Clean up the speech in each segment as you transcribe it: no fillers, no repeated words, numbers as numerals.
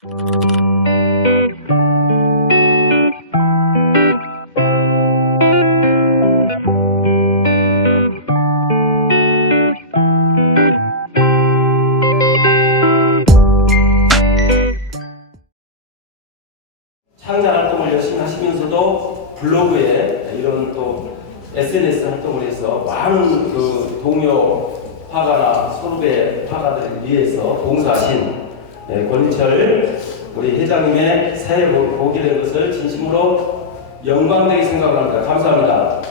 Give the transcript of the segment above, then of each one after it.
창작 활동을 열심히 하시면서도 블로그에 이런 또 SNS 활동을 해서 많은 그 동료 화가나 선후배 화가들을 위해서 봉사하신 권인철 우리 회장님의 새해 복이 된 것을 진심으로 영광되게 생각합니다. 감사합니다.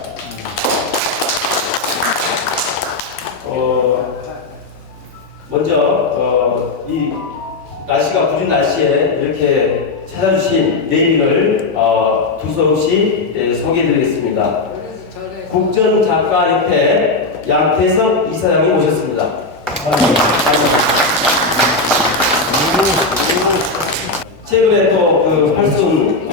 먼저 이 날씨가 구린 날씨에 이렇게 찾아주신 내일을 두서없이 소개해드리겠습니다. 국전작가협회 양태석 이사장님 모셨습니다. 최근에 또 그 활순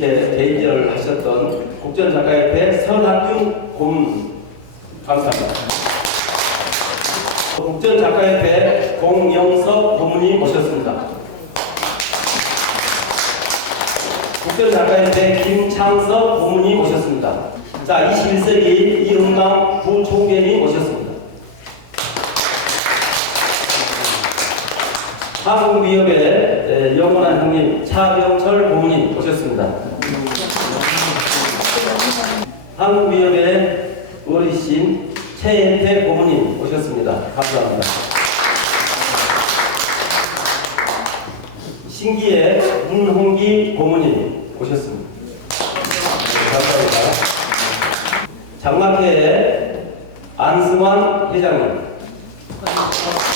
개인전을 하셨던 국전작가협회 선학균 고문 감사합니다. 국전작가협회 공영석 고문님 모셨습니다. 국전작가협회 김창석 고문님 모셨습니다. 자, 21세기 이흥남 부총재님 모셨습니다. 한국미협의 영원한 형님 차병철 고문님 모셨습니다. 한국미협의 어르신 최혜태 고문님 모셨습니다. 감사합니다. 신기의 문홍기 고문님 모셨습니다. 감사합니다. 장막회의 안승환 회장님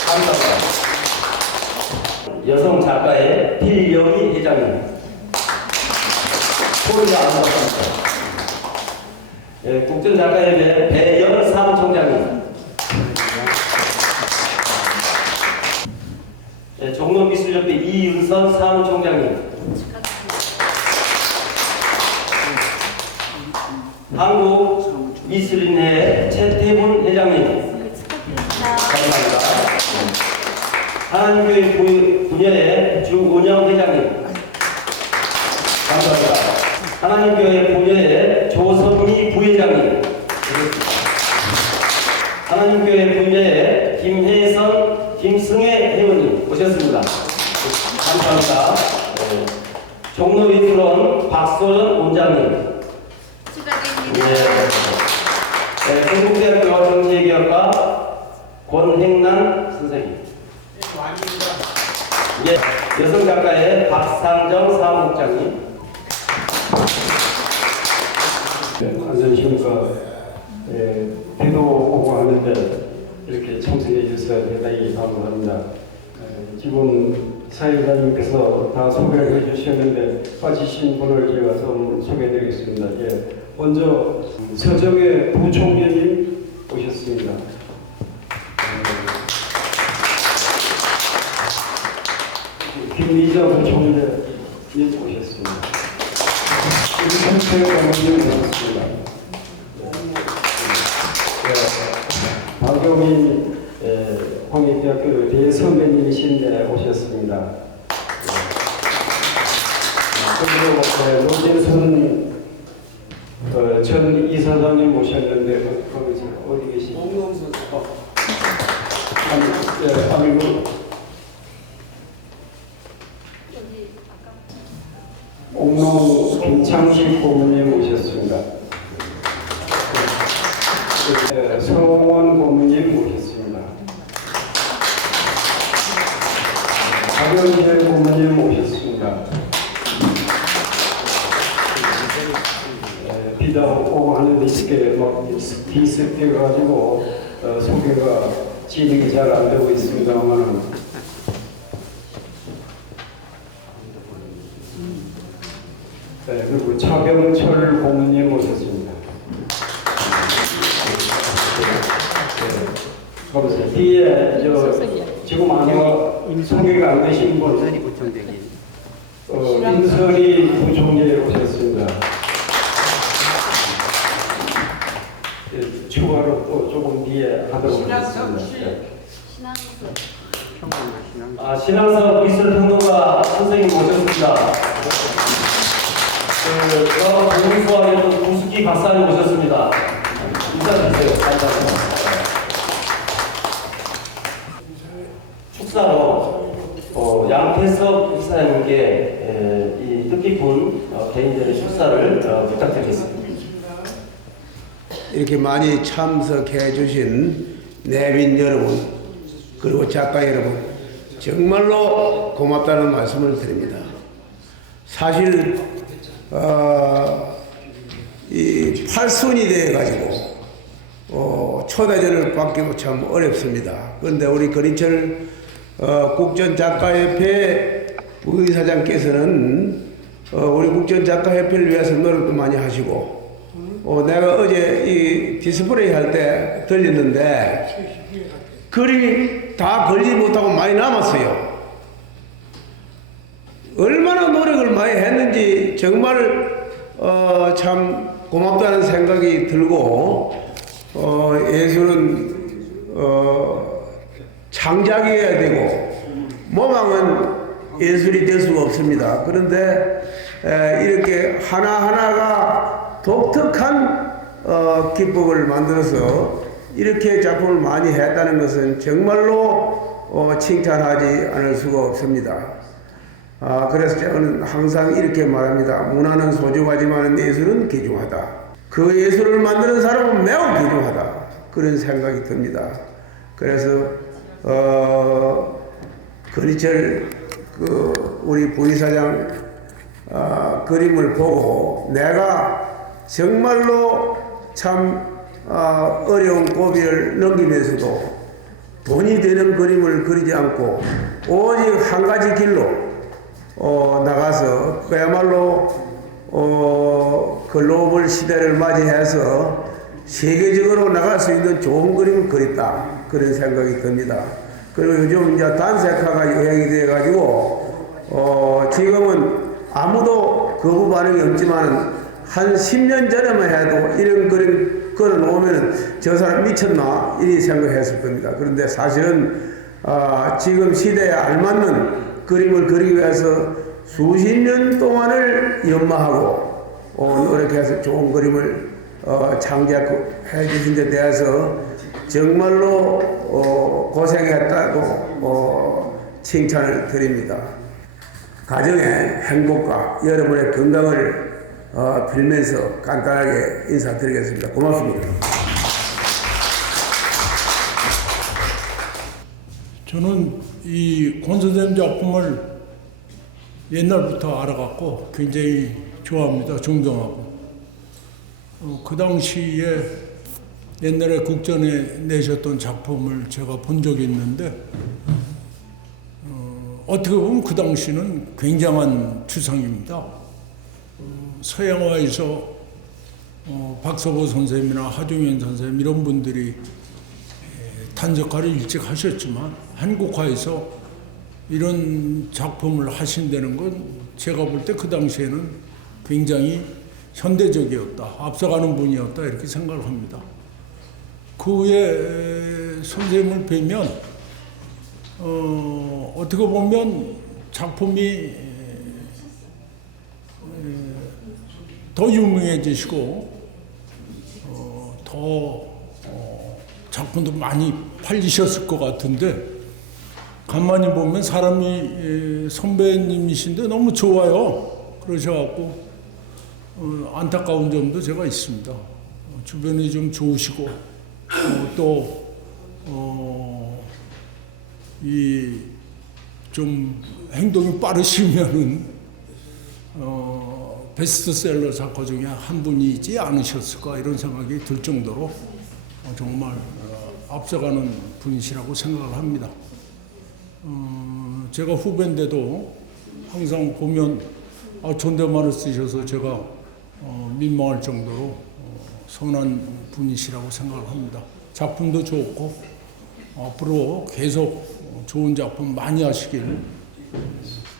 감사합니다. 여성 작가의 필영희 회장님 소리가 안 나왔습니다. 국전작가협회 배연 사무총장님, 종로미술협회 이윤선 사무총장님, 한국미술인회 최태훈 회장님, 감사합니다. 하나님교회 분야의 주운영 회장님, 감사합니다. 하나님교회 분야의 조성미 부회장님, 하나님교회 분야의 김혜선, 김승혜 회원님 오셨습니다. 감사합니다. 종로미술원 박소연 원장님, 축하드립니다. 경북대학교 정치개혁과 권행란 선생님, 여성작가의 박상정 사무국장님, 안전시험과 비도 오고 하는데 이렇게 참석해 주셔서 대단히 감사합니다. 지금 사회자님께서 다 소개를 해주셨는데 빠지신 분을 제가 좀 소개해드리겠습니다. 먼저 서정의 부총재님 오셨습니다. 김미자 부총재님 오셨습니다. 김성태 의원님 오셨습니다. 박용인 홍익대학교 대선배님이신데 오셨습니다. 그리고 노진순 전 이사장님 오셨는데 거기서 어디 계시죠? 옥농 김창식 고문님 오셨습니다. 서원 고문님 오셨습니다. 박영재 고문님 오셨습니다. 비다 오고 하는데 이렇게 막 비슷해가지고 소개가 진행이 잘 안 되고 있습니다만은 그리고 차병철 고문님 오셨습니다. 거기서 뒤에 지금 아니와 소개가 안 되신 분 임선희 부총재 오셨습니다. 추가로 또 조금 뒤에 하도록 하겠습니다. 신앙서 미술평론가 공수하려는 구수기 박사님 오셨습니다. 인사드리세요. 감사합니다. 축사로 양태석 목사님께 이 뜻깊은 개인전의 축사를 부탁드리겠습니다. 이렇게 많이 참석해 주신 내빈 여러분 그리고 작가 여러분 정말로 고맙다는 말씀을 드립니다. 사실 이 팔순이 되어 가지고 초대전을 받기도 참 어렵습니다. 그런데 우리 거리철 국전작가협회 부의사장께서는 우리 국전작가협회를 위해서 노력도 많이 하시고 내가 어제 이 디스플레이 할 때 들렸는데 글이 다 걸리지 못하고 많이 남았어요. 얼마나 노력을 많이 했는지 정말 참 고맙다는 생각이 들고 예술은 창작이어야 되고 모망은 예술이 될 수가 없습니다. 그런데 이렇게 하나하나가 독특한 기법을 만들어서 이렇게 작품을 많이 했다는 것은 정말로 칭찬하지 않을 수가 없습니다. 그래서 저는 항상 이렇게 말합니다. 문화는 소중하지만 예술은 귀중하다. 그 예술을 만드는 사람은 매우 귀중하다. 그런 생각이 듭니다. 그래서 거리철 우리 부의사장 그림을 보고 내가 정말로 참 어려운 고비를 넘기면서도 돈이 되는 그림을 그리지 않고 오직 한 가지 길로 나가서 그야말로 글로벌 시대를 맞이해서 세계적으로 나갈 수 있는 좋은 그림을 그렸다. 그런 생각이 듭니다. 그리고 요즘 이제 단색화가 유행이 돼가지고 지금은 아무도 거부 반응이 없지만 한 10년 전에만 해도 이런 그림 걸어놓으면 저 사람 미쳤나 이리 생각했을 겁니다. 그런데 사실은 지금 시대에 알맞는 그림을 그리기 위해서 수십 년 동안을 연마하고 노력해서 좋은 그림을 창작해 주신 데 대해서 정말로 고생했다고 칭찬을 드립니다. 가정의 행복과 여러분의 건강을 빌면서 간단하게 인사드리겠습니다. 고맙습니다. 저는 이 권선생님 작품을 옛날부터 알아갖고 굉장히 좋아합니다. 존경하고. 그 당시에 옛날에 국전에 내셨던 작품을 제가 본 적이 있는데 어떻게 보면 그 당시는 굉장한 추상입니다. 서양화에서 박서보 선생님이나 하중현 선생님 이런 분들이 단적화를 일찍 하셨지만 한국화에서 이런 작품을 하신다는 건 제가 볼 때 그 당시에는 굉장히 현대적이었다, 앞서가는 분이었다 이렇게 생각을 합니다. 그 후에 선생님을 뵈면 어떻게 보면 작품이 더 유명해지시고 더 작품도 많이 팔리셨을 것 같은데 가만히 보면 사람이 선배님이신데 너무 좋아요. 그러셔갖고 안타까운 점도 제가 있습니다. 주변이 좀 좋으시고 또 이 좀 행동이 빠르시면은 베스트셀러 작가 중에 한 분이지 않으셨을까 이런 생각이 들 정도로 정말 앞서가는 분이시라고 생각을 합니다. 제가 후배인데도 항상 보면 존댓말을 쓰셔서 제가 민망할 정도로 선한 분이시라고 생각을 합니다. 작품도 좋고 앞으로 계속 좋은 작품 많이 하시길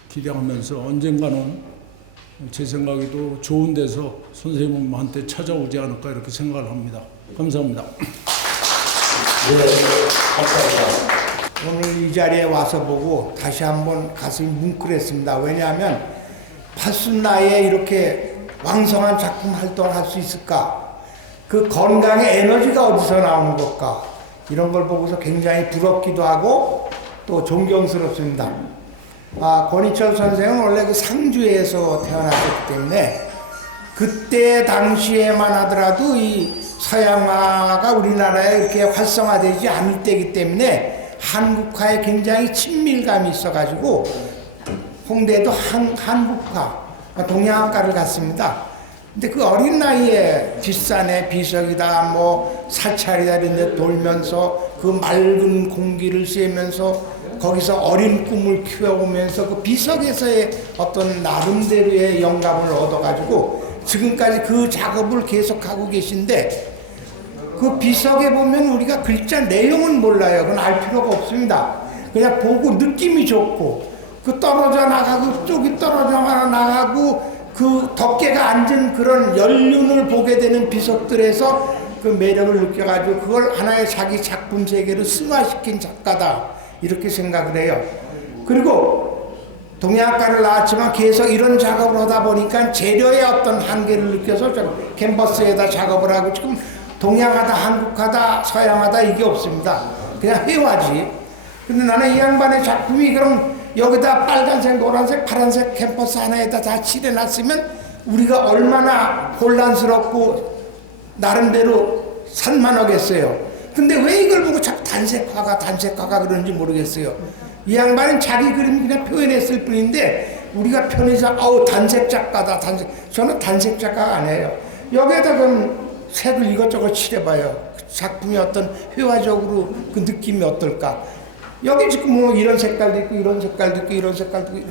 기대하면서 언젠가는 제 생각에도 좋은 데서 선생님한테 찾아오지 않을까 이렇게 생각을 합니다. 감사합니다. 네, 감사합니다. 오늘 이 자리에 와서 보고 다시 한번 가슴이 뭉클했습니다. 왜냐하면 팥순 나이에 이렇게 왕성한 작품 활동을 할 수 있을까? 그 건강의 에너지가 어디서 나오는 걸까? 이런 걸 보고서 굉장히 부럽기도 하고 또 존경스럽습니다. 권희철 선생은 원래 그 상주에서 태어났기 때문에 그때 당시에만 하더라도 이 서양화가 우리나라에 이렇게 활성화되지 않을 때이기 때문에 한국화에 굉장히 친밀감이 있어가지고 홍대도 한국화, 동양학과를 갔습니다. 근데 그 어린 나이에 뒷산에 비석이다, 뭐 사찰이다 이런 데 돌면서 그 맑은 공기를 쐬면서 거기서 어린 꿈을 키워오면서 그 비석에서의 어떤 나름대로의 영감을 얻어가지고 지금까지 그 작업을 계속하고 계신데 그 비석에 보면 우리가 글자 내용은 몰라요. 그건 알 필요가 없습니다. 그냥 보고 느낌이 좋고 그 떨어져 나가고 쪽이 떨어져 나가고 그 덮개가 앉은 그런 연륜을 보게 되는 비석들에서 그 매력을 느껴가지고 그걸 하나의 자기 작품 세계로 승화시킨 작가다 이렇게 생각을 해요. 그리고 동양학과를 나왔지만 계속 이런 작업을 하다 보니까 재료의 어떤 한계를 느껴서 좀 캔버스에다 작업을 하고 지금 동양하다 한국하다 서양하다 이게 없습니다. 그냥 회화지. 근데 나는 이 양반의 작품이 그럼 여기다 빨간색 노란색 파란색 캔버스 하나에다 다 칠해놨으면 우리가 얼마나 혼란스럽고 나름대로 산만하겠어요. 근데 왜 이걸 보고 자꾸 단색화가 그런지 모르겠어요. 이 양반은 자기 그림 그냥 표현했을 뿐인데 우리가 편해서 단색 작가다 저는 단색 작가가 아니에요. 여기에다 그럼 색을 이것저것 칠해봐요. 작품이 어떤 회화적으로 그 느낌이 어떨까. 여기 지금 뭐 이런 색깔도 있고 이런 색깔도 있고 이런 색깔도 있고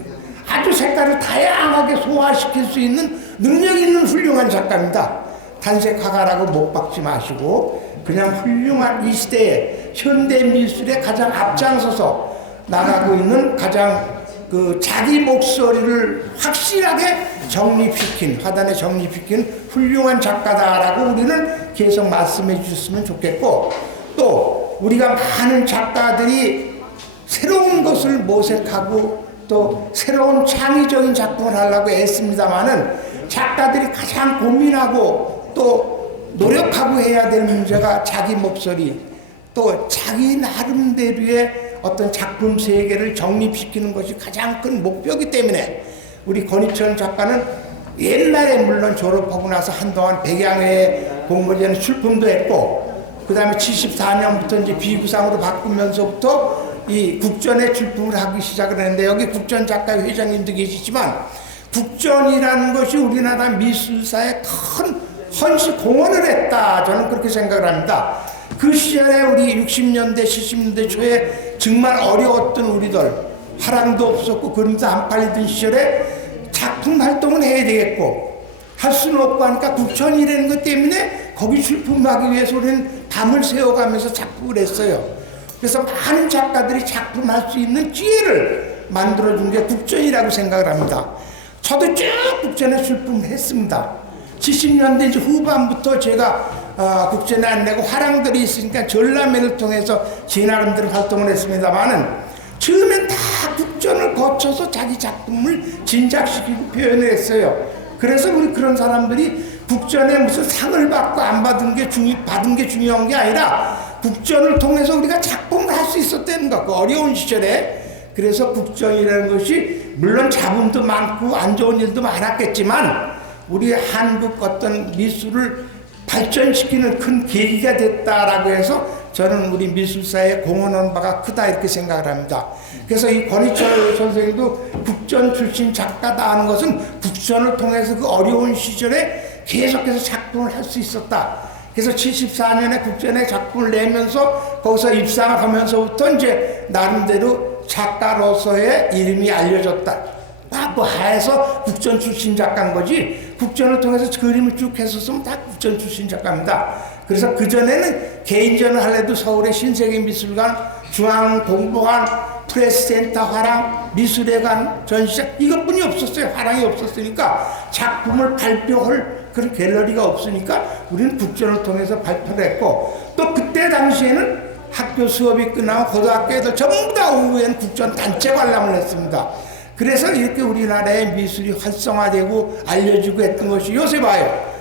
아주 색깔을 다양하게 소화시킬 수 있는 능력 있는 훌륭한 작가입니다. 단색 화가라고 못 박지 마시고 그냥 훌륭한 이 시대에 현대 미술에 가장 앞장서서 나가고 있는 가장 그 자기 목소리를 확실하게 정립시킨 화단에 정립시킨 훌륭한 작가다라고 우리는 계속 말씀해 주셨으면 좋겠고 또 우리가 많은 작가들이 새로운 것을 모색하고 또 새로운 창의적인 작품을 하려고 애씁니다마는 작가들이 가장 고민하고 또 노력하고 해야 될 문제가 자기 목소리 또 자기 나름대로의 어떤 작품 세계를 정립시키는 것이 가장 큰 목표이기 때문에 우리 권희철 작가는 옛날에 물론 졸업하고 나서 한동안 백양회 공모전 출품도 했고 그 다음에 74년부터 이제 비구상으로 바꾸면서부터 이 국전에 출품을 하기 시작을 했는데 여기 국전 작가 회장님도 계시지만 국전이라는 것이 우리나라 미술사에 큰 헌신 공헌을 했다 저는 그렇게 생각을 합니다. 그 시절에 우리 60년대 70년대 초에 정말 어려웠던 우리들 화랑도 없었고 그림도 안 팔리던 시절에 작품 활동을 해야 되겠고 할 수는 없고 하니까 국전이라는 것 때문에 거기 출품하기 위해서 우리는 밤을 새워가면서 작품을 했어요. 그래서 많은 작가들이 작품할 수 있는 기회를 만들어준 게 국전이라고 생각을 합니다. 저도 쭉 국전에 출품했습니다. 70년대 이제 후반부터 제가 국전에 안 내고 화랑들이 있으니까 전람회를 통해서 제 나름대로 활동을 했습니다만은 처음엔 다 국전을 거쳐서 자기 작품을 진작시키고 표현을 했어요. 그래서 우리 그런 사람들이 국전에 무슨 상을 받고 안 받은 게 받은 게 중요한 게 아니라 국전을 통해서 우리가 작품을 할 수 있었다는 거. 그 어려운 시절에. 그래서 국전이라는 것이 물론 자본도 많고 안 좋은 일도 많았겠지만 우리 한국 어떤 미술을 발전시키는 큰 계기가 됐다라고 해서 저는 우리 미술사에 공헌한 바가 크다 이렇게 생각을 합니다. 그래서 이 권희철 선생님도 국전 출신 작가다 하는 것은 국전을 통해서 그 어려운 시절에 계속해서 작품을 할 수 있었다. 그래서 74년에 국전에 작품을 내면서 거기서 입상을 하면서부터 이제 나름대로 작가로서의 이름이 알려졌다. 뭐 하에서 국전 출신 작가인 거지 국전을 통해서 그림을 쭉 했었으면 다 국전 출신 작가입니다. 그래서 그전에는 개인전을 하려도 서울의 신세계미술관, 중앙동보관, 프레스센터 화랑, 미술회관, 전시장 이것뿐이 없었어요. 화랑이 없었으니까 작품을 발표할 그런 갤러리가 없으니까 우리는 국전을 통해서 발표를 했고 또 그때 당시에는 학교 수업이 끝나고 고등학교 애들 전부 다 오후에는 국전 단체 관람을 했습니다. 그래서 이렇게 우리나라의 미술이 활성화되고 알려지고 했던 것이 요새 봐요.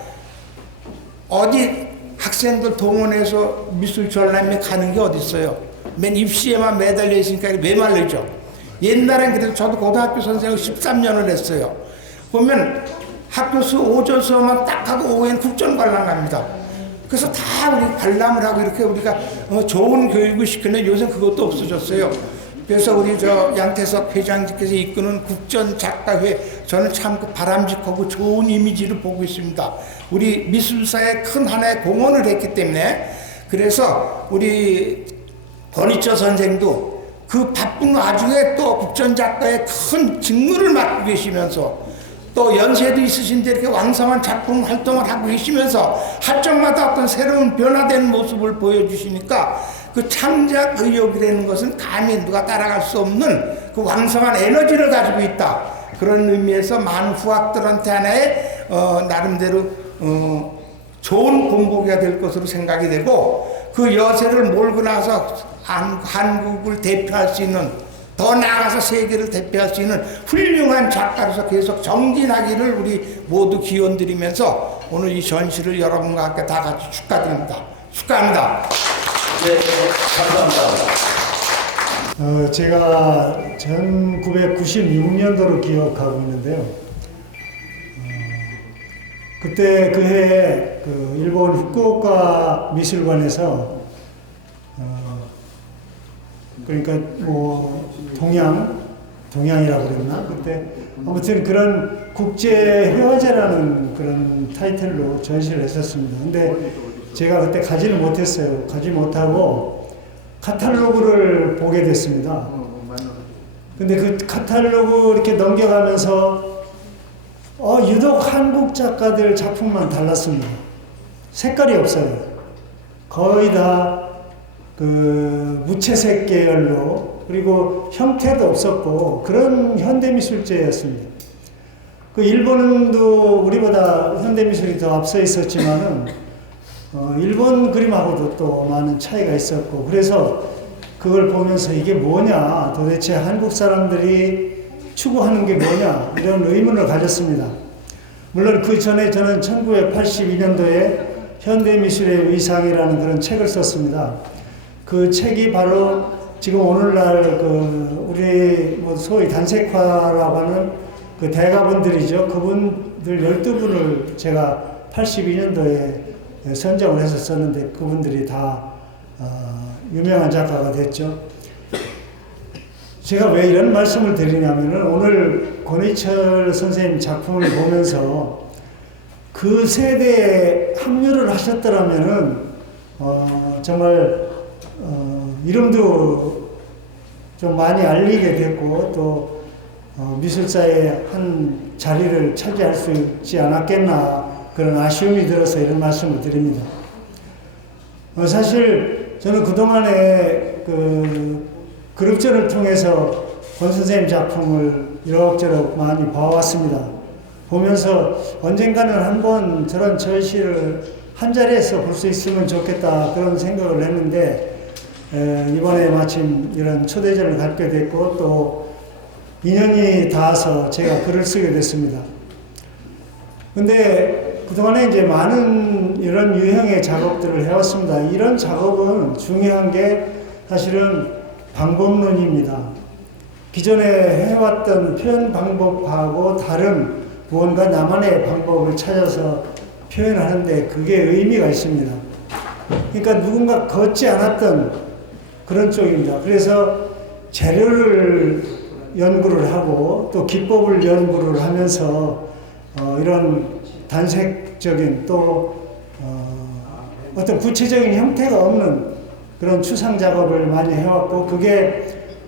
어디 학생들 동원해서 미술 전람회 가는 게 어디 있어요? 맨 입시에만 매달려 있으니까 메말르죠. 옛날엔 그래도 저도 고등학교 선생을 13년을 했어요. 보면 학교 수업 오전 수업만 딱 하고 오후엔 국전 관람 갑니다. 그래서 다 우리 관람을 하고 이렇게 우리가 좋은 교육을 시키는데 요새 그것도 없어졌어요. 그래서 우리 저 양태석 회장님께서 이끄는 국전 작가회, 저는 참 그 바람직하고 좋은 이미지를 보고 있습니다. 우리 미술사에 큰 하나의 공헌을 했기 때문에, 그래서 우리 권희철 선생도 그 바쁜 와중에 또 국전 작가의 큰 직무를 맡고 계시면서 또 연세도 있으신데 이렇게 왕성한 작품 활동을 하고 계시면서 할점마다 어떤 새로운 변화된 모습을 보여주시니까 그 창작 의욕이라는 것은 감히 누가 따라갈 수 없는 그 왕성한 에너지를 가지고 있다. 그런 의미에서 많은 후학들한테 하나의 나름대로 좋은 공부가 될 것으로 생각이 되고, 그 여세를 몰고 나서 한국을 대표할 수 있는, 더 나아가서 세계를 대표할 수 있는 훌륭한 작가로서 계속 정진하기를 우리 모두 기원드리면서 오늘 이 전시를 여러분과 함께 다 같이 축하드립니다. 축하합니다. 네, 감사합니다. 제가 1996년도로 기억하고 있는데요. 그때 그 해에 그 일본 후쿠오카 미술관에서 그러니까 뭐 동양이라고 그랬나? 그때 아무튼 그런 국제회화제라는 그런 타이틀로 전시를 했었습니다. 근데 제가 그때 가지는 못했어요. 가지 못하고 카탈로그를 보게 됐습니다. 근데 그 카탈로그 이렇게 넘겨가면서 유독 한국 작가들 작품만 달랐습니다. 색깔이 없어요. 거의 다 그 무채색 계열로, 그리고 형태도 없었고 그런 현대미술제였습니다. 그 일본도 우리보다 현대미술이 더 앞서 있었지만은 일본 그림하고도 또 많은 차이가 있었고, 그래서 그걸 보면서 이게 뭐냐, 도대체 한국 사람들이 추구하는 게 뭐냐, 이런 의문을 가졌습니다. 물론 그 전에 저는 1982년도에 현대미술의 위상이라는 그런 책을 썼습니다. 그 책이 바로 지금 오늘날 그 우리 뭐 소위 단색화라고 하는 그 대가분들이죠. 그분들 12분을 제가 82년도에 선정을 해서 썼는데 그분들이 다 유명한 작가가 됐죠. 제가 왜 이런 말씀을 드리냐면은 오늘 권희철 선생님 작품을 보면서 그 세대에 합류를 하셨더라면은 정말 이름도 좀 많이 알리게 됐고 또 미술사의 한 자리를 차지할 수 있지 않았겠나, 그런 아쉬움이 들어서 이런 말씀을 드립니다. 사실 저는 그동안에 그 그룹전을 통해서 권 선생님 작품을 이럭저럭 많이 봐왔습니다. 보면서 언젠가는 한번 저런 전시를 한 자리에서 볼 수 있으면 좋겠다, 그런 생각을 했는데 이번에 마침 이런 초대전을 갖게 됐고 또 인연이 닿아서 제가 글을 쓰게 됐습니다. 근데 그동안에 이제 많은 이런 유형의 작업들을 해왔습니다. 이런 작업은 중요한 게 사실은 방법론입니다. 기존에 해왔던 표현 방법하고 다른 무언가 나만의 방법을 찾아서 표현하는데 그게 의미가 있습니다. 그러니까 누군가 걷지 않았던 그런 쪽입니다. 그래서 재료를 연구를 하고 또 기법을 연구를 하면서 이런 단색적인 또 어떤 구체적인 형태가 없는 그런 추상 작업을 많이 해왔고, 그게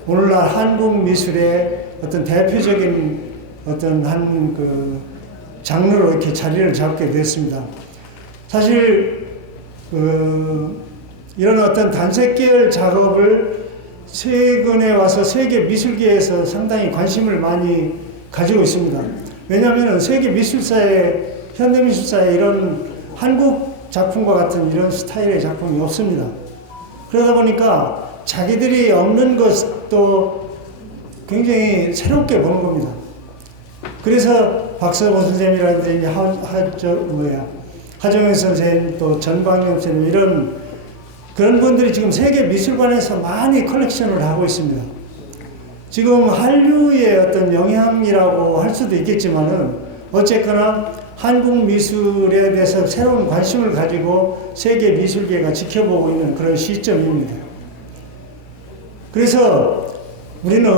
오늘날 한국 미술의 어떤 대표적인 어떤 한 그 장르로 이렇게 자리를 잡게 됐습니다. 사실 이런 어떤 단색 계열 작업을 최근에 와서 세계 미술계에서 상당히 관심을 많이 가지고 있습니다. 왜냐하면 세계 미술사에, 현대 미술사에 이런 한국 작품과 같은 이런 스타일의 작품이 없습니다. 그러다 보니까 자기들이 없는 것도 굉장히 새롭게 보는 겁니다. 그래서 박서보 선생님이라든지 하정현 선생님 또 전광영 선생님 이런 그런 분들이 지금 세계 미술관에서 많이 컬렉션을 하고 있습니다. 지금 한류의 어떤 영향이라고 할 수도 있겠지만은 어쨌거나 한국 미술에 대해서 새로운 관심을 가지고 세계 미술계가 지켜보고 있는 그런 시점입니다. 그래서 우리는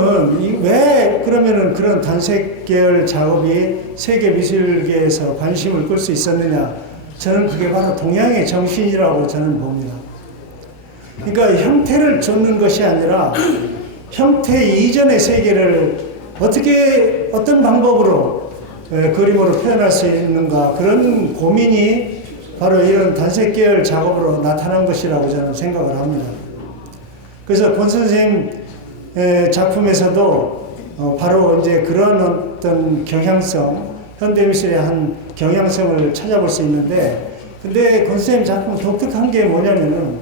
왜 그러면은 그런 단색 계열 작업이 세계 미술계에서 관심을 끌 수 있었느냐? 저는 그게 바로 동양의 정신이라고 저는 봅니다. 그러니까 형태를 쫓는 것이 아니라 형태 이전의 세계를 어떻게 어떤 방법으로 그림으로 표현할 수 있는가 그런 고민이 바로 이런 단색 계열 작업으로 나타난 것이라고 저는 생각을 합니다. 그래서 권 선생님 작품에서도 바로 이제 그런 어떤 경향성, 현대미술의 한 경향성을 찾아볼 수 있는데, 근데 권 선생님 작품 독특한 게 뭐냐면은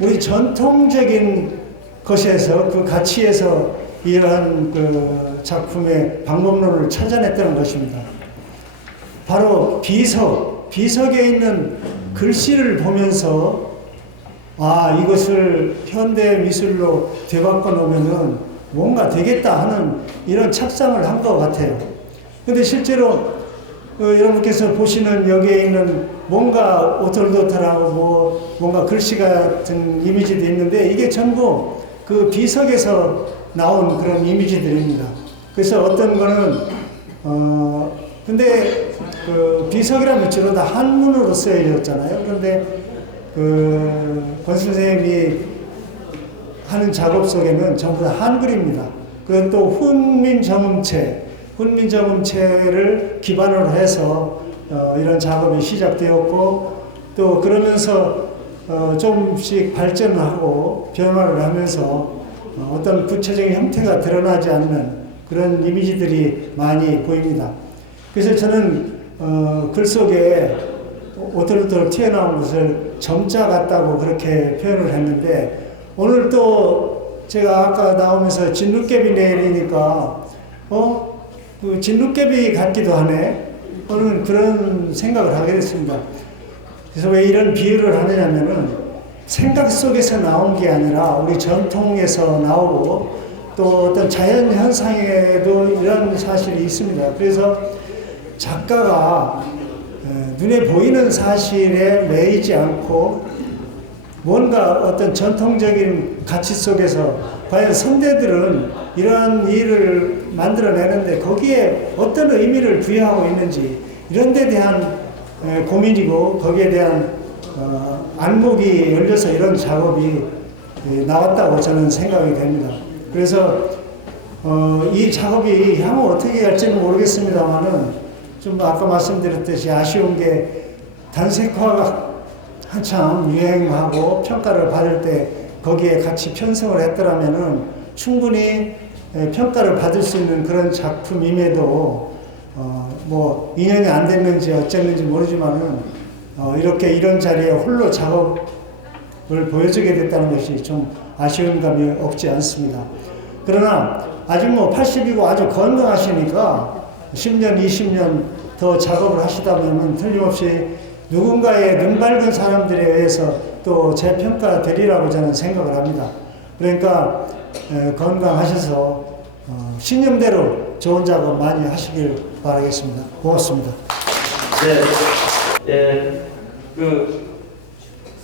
우리 전통적인 것에서 그 가치에서 이러한 그 작품의 방법론을 찾아냈다는 것입니다. 바로 비석에 있는 글씨를 보면서 이것을 현대 미술로 되바꿔 놓으면은 뭔가 되겠다 하는 이런 착상을 한 것 같아요. 근데 실제로 여러분께서 보시는 여기에 있는 뭔가 오돌도돌하고 뭔가 글씨 같은 이미지도 있는데 이게 전부 그 비석에서 나온 그런 이미지들입니다. 그래서 어떤 거는 근데 그 비석이라면 주로 다 한문으로 쓰여졌잖아요. 그런데 권 선생님이 하는 작업 속에는 전부 다 한글입니다. 그건 또 훈민정음체를 기반으로 해서 이런 작업이 시작되었고, 또 그러면서 조금씩 발전하고 변화를 하면서 어떤 구체적인 형태가 드러나지 않는 그런 이미지들이 많이 보입니다. 그래서 저는 글 속에 오돌오돌 튀어나온 것을 점자 같다고 그렇게 표현을 했는데, 오늘 또 제가 아까 나오면서 진눈깨비 내리니까 그 진눈깨비 같기도 하네. 저는 그런 생각을 하게 됐습니다. 그래서 왜 이런 비유를 하느냐면은 생각 속에서 나온 게 아니라 우리 전통에서 나오고 또 어떤 자연 현상에도 이런 사실이 있습니다. 그래서 작가가 눈에 보이는 사실에 매이지 않고 뭔가 어떤 전통적인 가치 속에서 과연 선대들은 이러한 일을 만들어내는데 거기에 어떤 의미를 부여하고 있는지 이런 데 대한 고민이고 거기에 대한 안목이 열려서 이런 작업이 나왔다고 저는 생각이 됩니다. 그래서 이 작업이 향후 어떻게 갈지는 모르겠습니다만은 좀 아까 말씀드렸듯이 아쉬운 게 단색화가 한참 유행하고 평가를 받을 때 거기에 같이 편성을 했더라면은 충분히 평가를 받을 수 있는 그런 작품임에도 뭐 인연이 안 됐는지 어쨌는지 모르지만은 이렇게 이런 자리에 홀로 작업을 보여주게 됐다는 것이 좀 아쉬운 감이 없지 않습니다. 그러나 아직 뭐 80이고 아주 건강하시니까 10년, 20년 더 작업을 하시다면 틀림없이 누군가의 눈 밝은 사람들에 의해서 또 재평가 되리라고 저는 생각을 합니다. 그러니까 건강하셔서 신념대로 좋은 작업 많이 하시길 바라겠습니다. 고맙습니다. 네, 그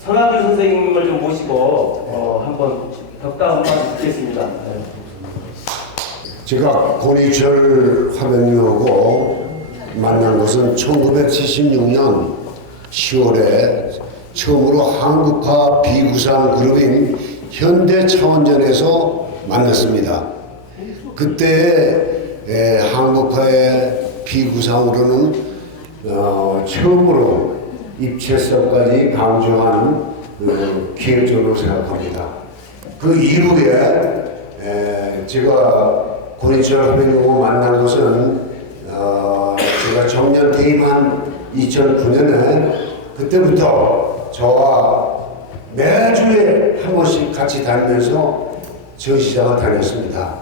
성학규 선생님을 좀 모시고 한번 덕담 한번 듣겠습니다. 네. 제가 권희철 화면님하고 만난 것은 1976년 10월에 처음으로 한국화 비구상 그룹인 현대차원전에서 만났습니다. 그때 한국화의 비구상으로는 처음으로 입체성까지 강조한 기획적으로 생각합니다. 그 이후에 제가 권희철 화면님하고 만난 것은 제가 정년 퇴임한 2009년에 그때부터 저와 매주에 한 번씩 같이 다니면서 전시장을 다녔습니다.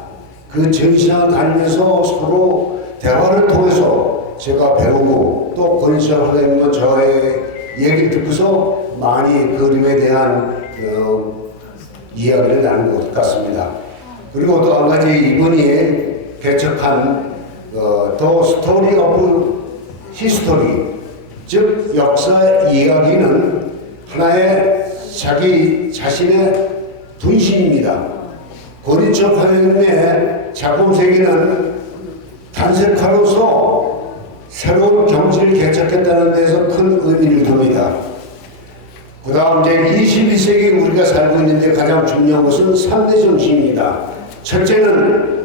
그 전시장을 다니면서 서로 대화를 통해서 제가 배우고 또 권희철 선생님은 저의 얘기를 듣고서 많이 그림에 대한 이야기를 나눈 것 같습니다. 그리고 또 한 가지 이분이 개척한 더 스토리 오브 히스토리, 즉 역사 이야기는 하나의 자기 자신의 분신입니다. 권희철 화백님의 작품 세계는 단색화로서 새로운 경지를 개척했다는 데서 큰 의미를 둡니다. 그 다음 이제 21세기 우리가 살고 있는데 가장 중요한 것은 3대 정신입니다. 첫째는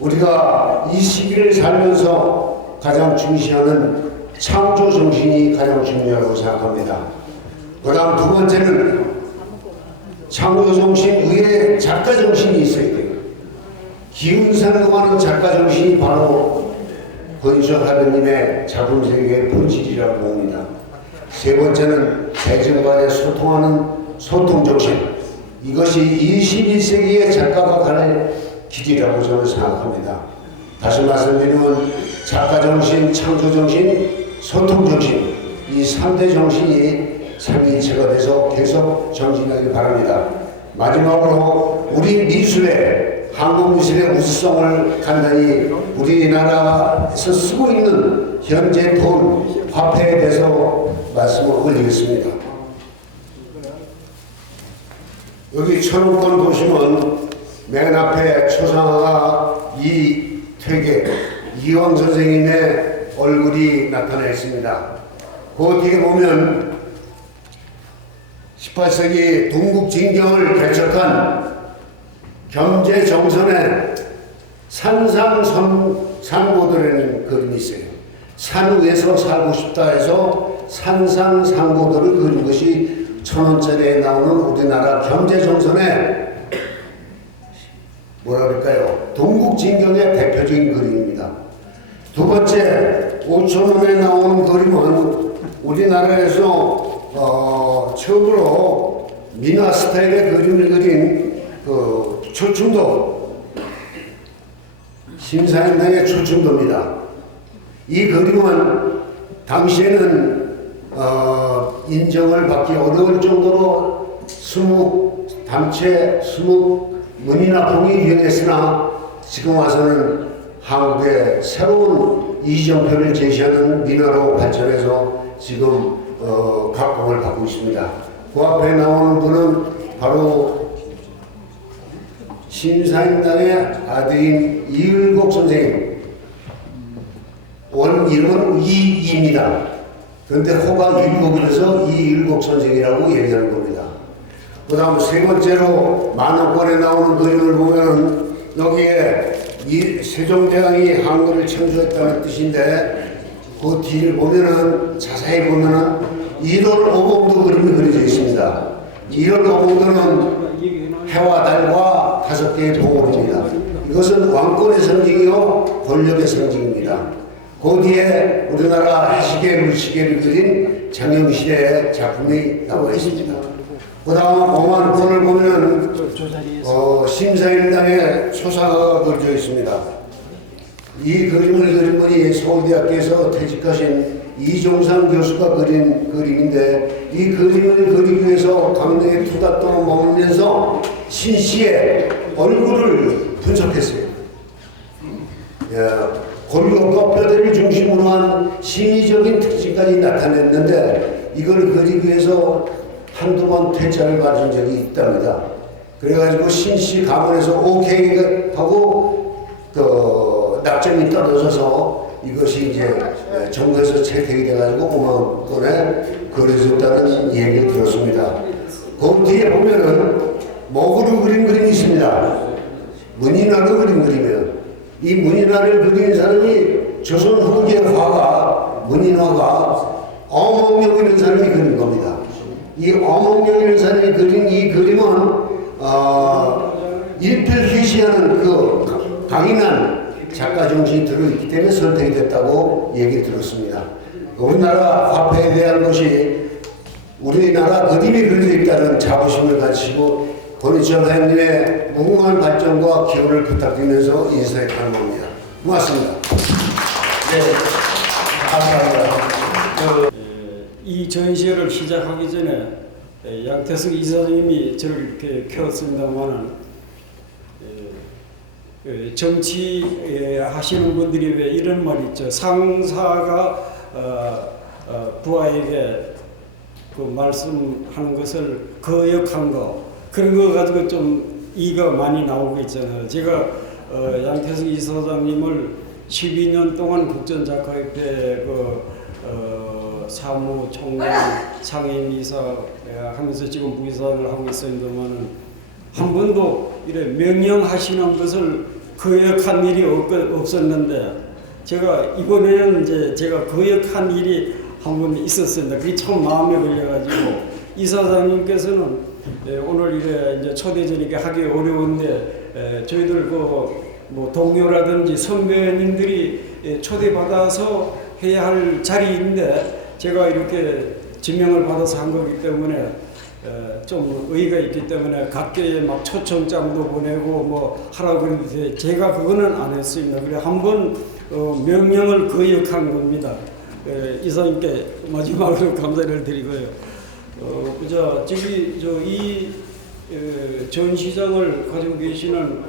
우리가 이 시기를 살면서 가장 중시하는 창조 정신이 가장 중요하다고 생각합니다. 그 다음 두 번째는 창조 정신 위에 작가 정신이 있어야 돼요. 기운생동하는 작가 정신이 바로 권희철 화백님의 작품 세계의 본질이라고 봅니다. 세 번째는 대중과의 소통하는 소통 정신. 이것이 21세기의 작가가 가는 길이라고 저는 생각합니다. 다시 말씀드리면 작가 정신, 창조 정신, 소통 정신, 이 3대 정신이 삼위일체가 돼서 계속 정진하길 바랍니다. 마지막으로 우리 미술의, 한국 미술의 우수성을 간단히 우리나라에서 쓰고 있는 현재 돈, 화폐에 대해서 말씀을 올리겠습니다. 여기 천원권 보시면 맨 앞에 초상화가 이퇴계, 이황 선생님의 얼굴이 나타나 있습니다. 그 뒤에 보면 18세기 동국진경을 개척한 겸재정선의 산상상고도라는 그림이 있어요. 산 위에서 살고 싶다 해서 산상상고도를 그린 것이 1000원짜리에 나오는 우리나라 겸재정선의 뭐라 그럴까요? 동국진경의 대표적인 그림입니다. 두 번째, 5,000원에 나오는 그림은 우리나라에서 처음으로 민화 스타일의 그림을 그린 그 초충도, 심사임당의 초충도입니다. 이 그림은 당시에는 인정을 받기 어려울 정도로 수묵, 담채, 수묵, 문인화풍이 유행했으나 지금 와서는 한국의 새로운 이정표를 제시하는 민화로 발전해서 지금 각광을 받고 있습니다. 그 앞에 나오는 분은 바로 심사임당의 아들인 이율곡 선생님. 원 이름은 이입니다. 그런데 호가 율곡이라서 이율곡 선생이라고 얘기하는 겁니다. 그 다음 세 번째로 만원권에 나오는 그림을 보면은 여기에 이 세종대왕이 한글을 창조했다는 뜻인데 그 뒤를 보면은 자세히 보면은 1월 오봉도 그림이 그려져 있습니다. 1월 오봉도는 해와 달과 5개의 봉우리입니다. 이것은 왕권의 상징이요 권력의 상징입니다. 그 뒤에 우리나라 시계 물시계를 그린 장영실의 작품이 나와 있습니다. 그 다음 5만권을 보면 심사임당의 초상화가 그려져 있습니다. 이 그림을 그린 분이 서울대학교에서 퇴직하신 이종상 교수가 그린 그림인데 이 그림을 그리기 위해서 강릉에 투다 동안 머물면서 신씨의 얼굴을 분석했어요. 골격과 뼈대를 중심으로 한 심리적인 특징까지 나타냈는데 이걸 그리기 위해서 한두 번 퇴짜를 맞은 적이 있답니다. 그래가지고 신씨 가문에서 오케이 하고 낙점이 떨어져서 이것이 이제 정부에서 채택이 돼가지고 5만 건에 거래졌다는 얘기를 들었습니다. 그 뒤에 보면은 목으로 그린 그림이 있습니다. 문인화로 그린 그림이에요. 이 문인화를 그린 사람이 조선 후기의 화가, 문인화가 어몽룡이라는 사람이 그린 겁니다. 이 어몽룡이라는 사람이 그린 이 그림은 일필휘시하는 그 강인한 작가 정신이 들어있기 때문에 선택이 됐다고 얘기 들었습니다. 우리나라 화폐에 대한 것이 우리나라 그림이 그려져 있다는 자부심을 가지고 권희철 회장님의 무궁한 발전과 기원을 부탁드리면서 인사에 감사합니다. 고맙습니다. 네, 감사합니다. 이 전시회를 시작하기 전에 양태석 이사장님이 저를 이렇게 키웠습니다만은 정치 하시는 분들이 왜 이런 말 있죠. 상사가 부하에게 그 말씀하는 것을 거역한 거 그런 거 가지고 좀 이가 많이 나오고 있잖아요. 제가 양태석 이사장님을 12년 동안 국전작가협회 사무총장 상임이사 하면서 지금 부이사를 하고 있습니다만은 한 번도 이래 명령하시는 것을 거역한 일이 없었는데 제가 이번에는 이제 제가 거역한 일이 한 번 있었습니다. 그게 참 마음에 걸려가지고 이사장님께서는 오늘 이래 이제 초대전이게 하기 어려운데 저희들 뭐 동료라든지 선배님들이 초대받아서 해야 할 자리인데 제가 이렇게 지명을 받아서 한 거기 때문에 좀 의의가 있기 때문에 각계에 막 초청장도 보내고 뭐 하라고 했는데 제가 그거는 안 했습니다. 그래 한번 명령을 거역한 겁니다. 이사님께 마지막으로 감사를 드리고요. 이 전시장을 가지고 계시는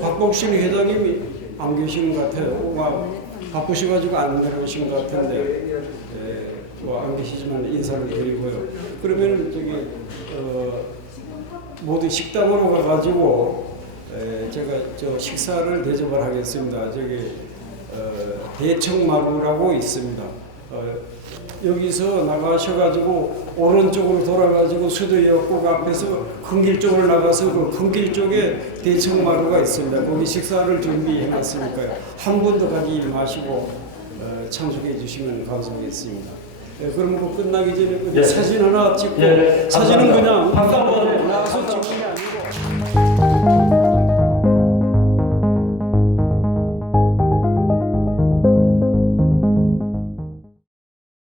박복신 회장님이 안 계시는 것 같아요. 바쁘셔가지고 안 내려오신 것 같은데 안 계시지만 인사를 드리고요. 그러면 모두 식당으로 가가지고 제가 식사를 대접을 하겠습니다. 대청마루라고 있습니다. 여기서 나가셔가지고 오른쪽으로 돌아가지고 수도역곡 앞에서 큰 길 쪽으로 나가서 그 큰 길 쪽에 대청마루가 있습니다. 거기 식사를 준비해놨으니까요. 한 분도 가지 마시고 참석해 주시면 감사하겠습니다. 그럼 뭐 끝나기 전에 사진 하나 찍고 사진은 그냥 박수 한번 나가서 찍는 게 아니고